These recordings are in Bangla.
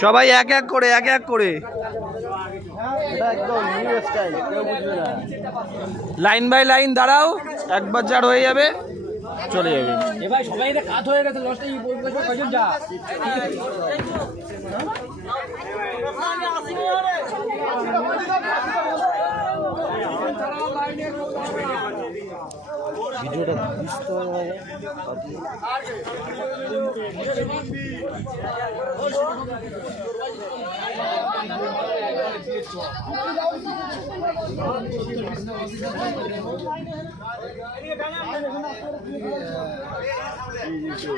সবাই এক এক করে এক এক করে। এটা একদম নিউ স্টাইল কেউ বুঝবে না লাইন বাই লাইন দাঁড়াও একবার যার হয়ে যাবে চলে যাবে এবার সবাই এটা কাজ হয়ে গেছে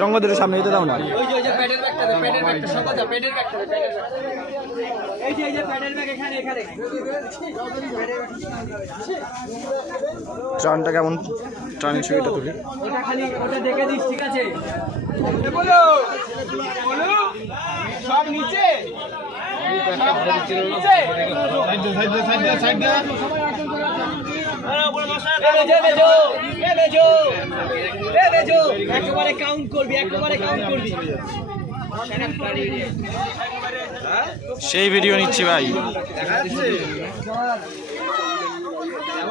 সঙ্গদের সামনে যেতে দাও না। ওই যে ওই যে প্যাডেল ব্যাগটা দে প্যাডেল ব্যাগটা সকাল যা প্যাডেল ব্যাগটা দে প্যাডেল এই যে এই যে প্যাডেল ব্যাগ এখানে এখানে। ট্রানটা কেমন? ট্রানের ছবিটা তুলি। ওটা খালি ওটা দেখে দিস ঠিক আছে? সব নিচে? একেবারে করবি একেবারে কাউন্ট করবি সেই ভিডিও নিচ্ছি ভাই।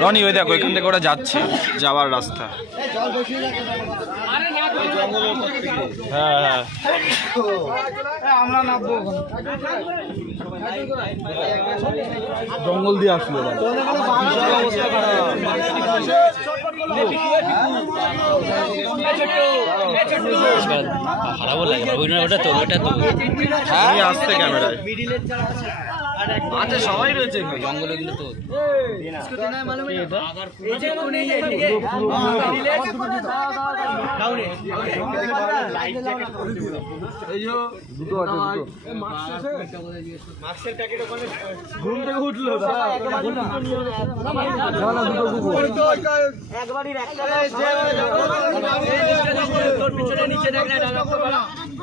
রনি ওই দেখো এখান থেকে ওরা যাচ্ছে যাওয়ার রাস্তা। হ্যাঁ হ্যাঁ। জঙ্গল দিয়ে আসলো খারাপও লাগে ওটা তো ওটা তো আসতে ক্যামেরায়। আচ্ছা সবাই রয়েছে। জঙ্গলে গেলে তো ঘুম থেকে উঠল তোর পিছনে নিচে দেখ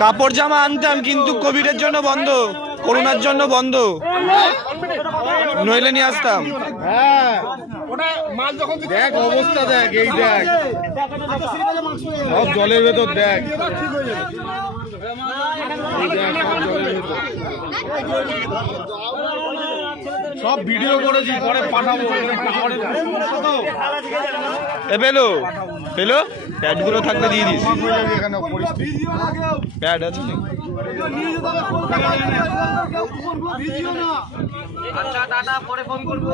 কাপড় জামা আনতাম কিন্তু কোভিডের জন্য বন্ধ করোনার জন্য বন্ধ। নইলে নিয়ে আসতাম। দেখ অবস্থা দেখ এই দেখ। সব জলের ভেতর দেখ। সব ভিডিও করেছি পরে পাঠাবো। পরে এ পেল? প্যাডগুলো থাকলে দিয়ে দিস। প্যাড আছে? আচ্ছা টাটা পরে ফোন করব।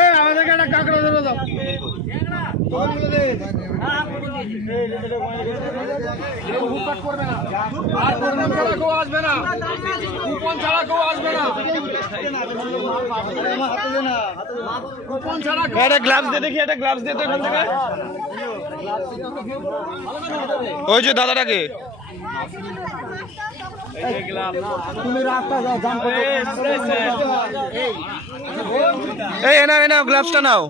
এই আমাদেরকে একটা কাঁকড়া ধরে দাও। একটা গ্লাভস দিয়ে দেখি একটা গ্লাভস দিয়ে তো এখান থেকে। ওই যে দাদাটাকে। এই এনাও এনাও গ্লাভসটা নাও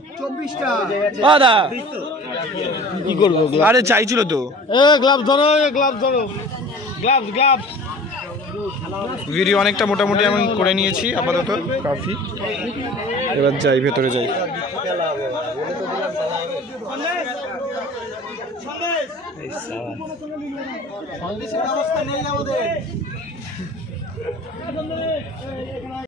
কি করব আরে চাইছিল তো। এ গ্লাভস ধরো গ্লাভস ধরো। গ্লাভস গ্লাভস ভিডিও অনেকটা মোটামুটি আমি করে নিয়েছি আপাতত। কাফি। এবার যাই ভেতরে যাই। সন্দেশের নেই আমাদের।